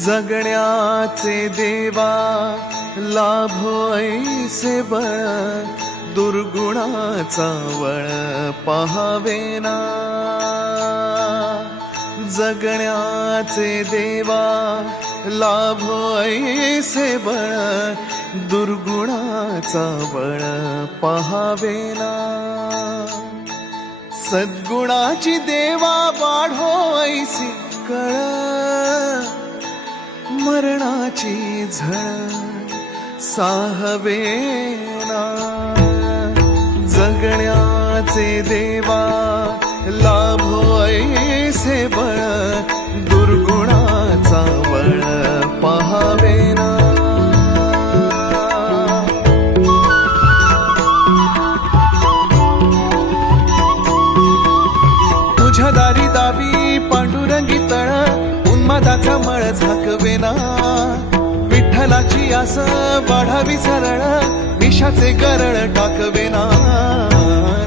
जगण्याचे देवा लाभो ऐसे बळ, दुर्गुणाचा वळ पहावेना। जगण्याचे देवा लाभो ऐसे बळ, दुर्गुणाचा बळ पहावेना। सद्गुणाची देवा वाढो ऐसी कळ, मरणाची झळ साहवेना। जगण्याचे देवा लाभो ऐसे बळ, दुर्गुणाचा बळ पहावेना। तुझ्या दारी दावी पांडुरंगी तळ, उन्मादाचा मळ झाकवेना। विठ्ठलाची आस वाढावी सरळ, विषाचे गरळ टाकवेना।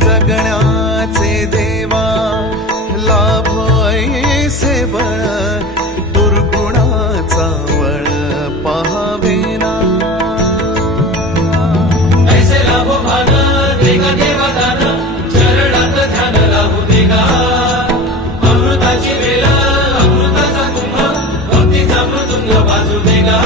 जगण्याचे देवा लाभो ऐसे बळ, दुर्गुणाचा बळ पहावेना। ऐसे लाभो भान देगा देवा दान, चरणात ध्यान लाभू देगा। अमृताची वेळ अमृताचा कुंभ, भक्तीचा मृदुंग वाजू देगा।